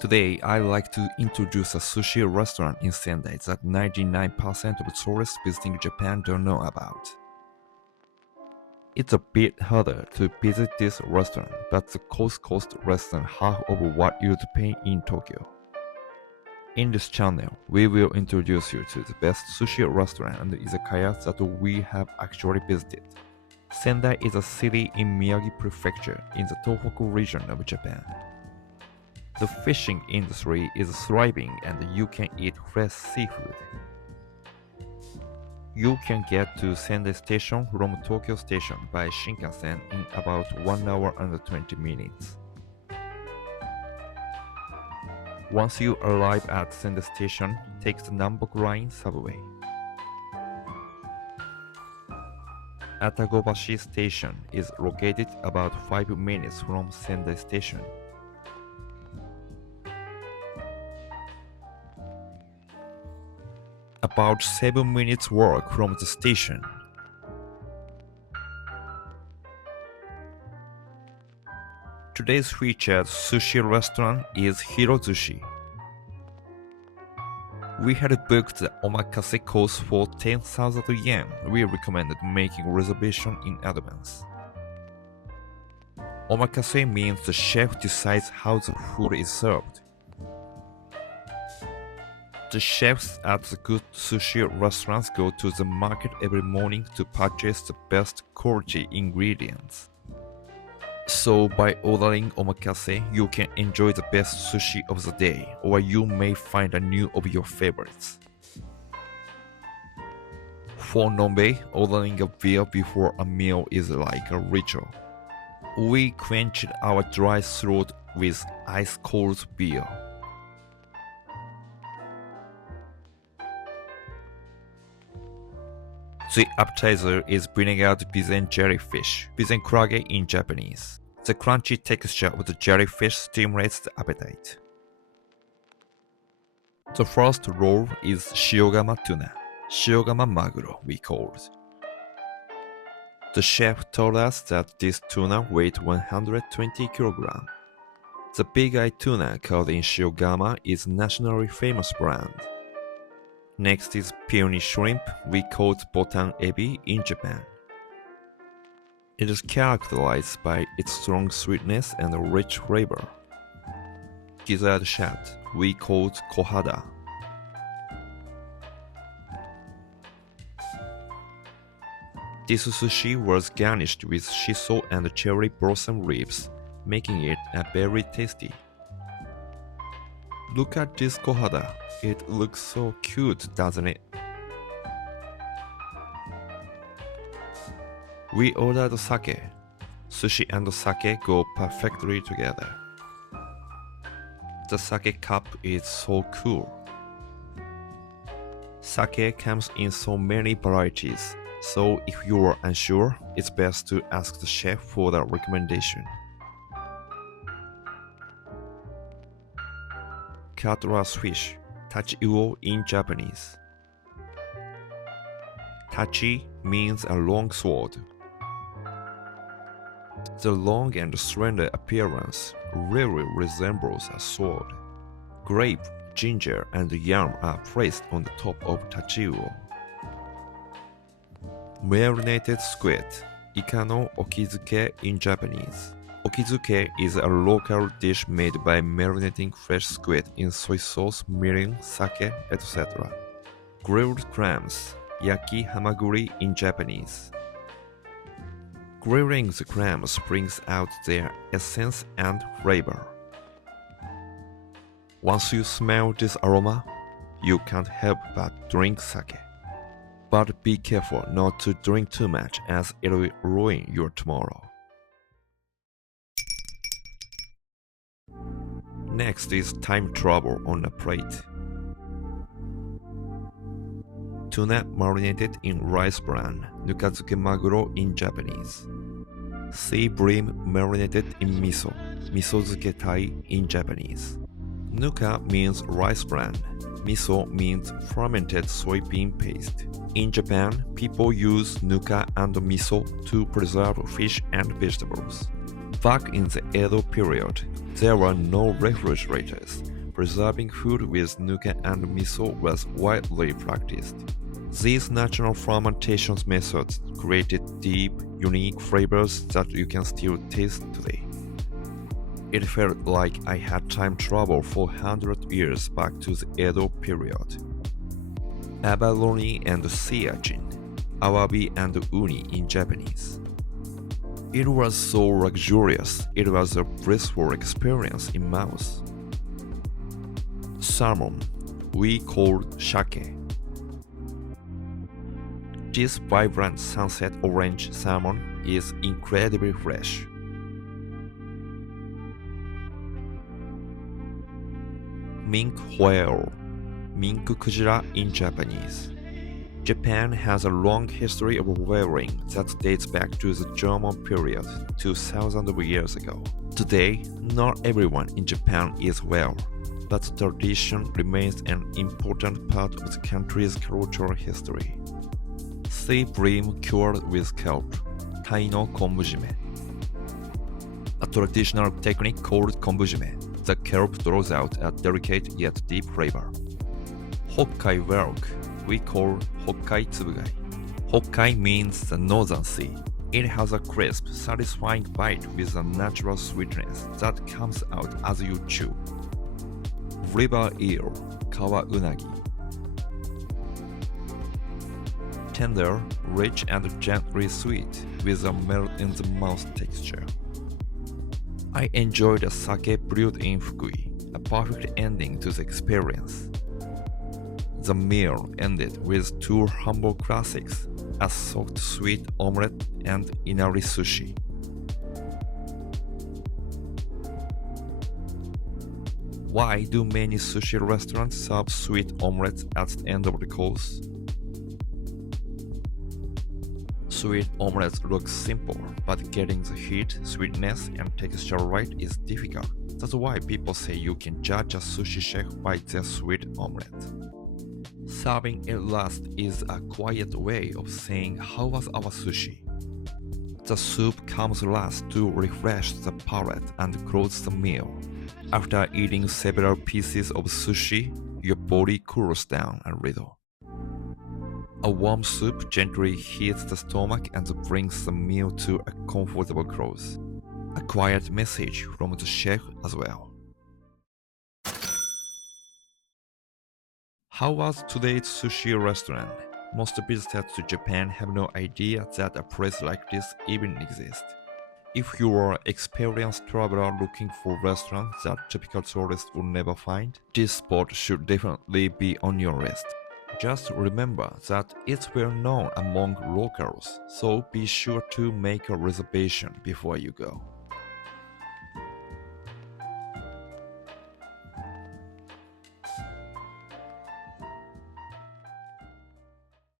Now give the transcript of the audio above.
Today, I'd like to introduce a sushi restaurant in Sendai that 99% of tourists visiting Japan don't know about. It's a bit harder to visit this restaurant, but the cost costs less than half of what you'd pay in Tokyo. In this channel, we will introduce you to the best sushi restaurant and izakaya that we have actually visited. Sendai is a city in Miyagi Prefecture in the Tohoku region of Japan. The fishing industry is thriving and you can eat fresh seafood. You can get to Sendai Station from Tokyo Station by Shinkansen in about 1 hour and 20 minutes. Once you arrive at Sendai Station, take the Namboku Line subway. Atagobashi Station is located about 5 minutes from Sendai Station. About 7 minutes walk from the station. Today's featured sushi restaurant is Hirozushi. We had booked the omakase course for 10,000 yen. We recommended making reservation in advance. Omakase means the chef decides how the food is served. The chefs at the good sushi restaurants go to the market every morning to purchase the best quality ingredients. So by ordering omakase, you can enjoy the best sushi of the day, or you may find a new of your favorites. For Nombe, ordering a beer before a meal is like a ritual. We quenched our dry throat with ice-cold beer. The appetizer is vinegar bizen jellyfish, bizen kurage in Japanese. The crunchy texture of the jellyfish stimulates the appetite. The first roll is shiogama tuna, shiogama maguro we call it. The chef told us that this tuna weighed 120 kg. The big-eye tuna called in shiogama is a nationally famous brand. Next is peony shrimp, we call it botan ebi in Japan. It is characterized by its strong sweetness and rich flavor. Gizzard shad, we call it kohada. This sushi was garnished with shiso and cherry blossom leaves, making it very tasty. Look at this kohada. It looks so cute, doesn't it? We ordered sake. Sushi and sake go perfectly together. The sake cup is so cool. Sake comes in so many varieties, so if you are unsure, it's best to ask the chef for the recommendation. Cutlass fish, tachi-uo in Japanese. Tachi means a long sword. The long and slender appearance really resembles a sword. Grape, ginger, and yam are placed on the top of tachi-uo. Marinated squid, ika no okizuke in Japanese. Okizuke is a local dish made by marinating fresh squid in soy sauce, mirin, sake, etc. Grilled clams, yaki hamaguri in Japanese. Grilling the clams brings out their essence and flavor. Once you smell this aroma, you can't help but drink sake. But be careful not to drink too much as it will ruin your tomorrow. Next is time travel on a plate. Tuna marinated in rice bran, nukazuke maguro in Japanese. Sea bream marinated in miso, misozuke tai in Japanese. Nuka means rice bran, miso means fermented soybean paste. In Japan, people use nuka and miso to preserve fish and vegetables. Back in the Edo period, there were no refrigerators. Preserving food with nuka and miso was widely practiced. These natural fermentation methods created deep, unique flavors that you can still taste today. It felt like I had time travel 400 years back to the Edo period. Abalone and sea urchin, awabi and uni in Japanese. It was so luxurious, it was a blissful experience in mouth. Salmon, we called shake. This vibrant sunset orange salmon is incredibly fresh. Mink whale, mink kujira in Japanese. Japan has a long history of whaling that dates back to the Jomon period 2,000 years ago. Today, not everyone in Japan is whale, but the tradition remains an important part of the country's cultural history. Sea bream cured with kelp, tai no konbujime. A traditional technique called konbujime. The kelp draws out a delicate yet deep flavor. Hokkai whelk, we call Hokkai tsubugai. Hokkai means the northern sea. It has a crisp, satisfying bite with a natural sweetness that comes out as you chew. River eel, kawa unagi. Tender, rich and gently sweet with a melt-in-the-mouth texture. I enjoyed a sake brewed in Fukui, a perfect ending to the experience. The meal ended with two humble classics, a soft sweet omelette and inari sushi. Why do many sushi restaurants serve sweet omelettes at the end of the course? Sweet omelettes look simple, but getting the heat, sweetness, and texture right is difficult. That's why people say you can judge a sushi chef by their sweet omelette. Serving it last is a quiet way of saying how was our sushi. The soup comes last to refresh the palate and close the meal. After eating several pieces of sushi, your body cools down a little. A warm soup gently heats the stomach and brings the meal to a comfortable close. A quiet message from the chef as well. How was today's sushi restaurant? Most visitors to Japan have no idea that a place like this even exists. If you are an experienced traveler looking for restaurants that typical tourists would never find, this spot should definitely be on your list. Just remember that it's well known among locals, so be sure to make a reservation before you go.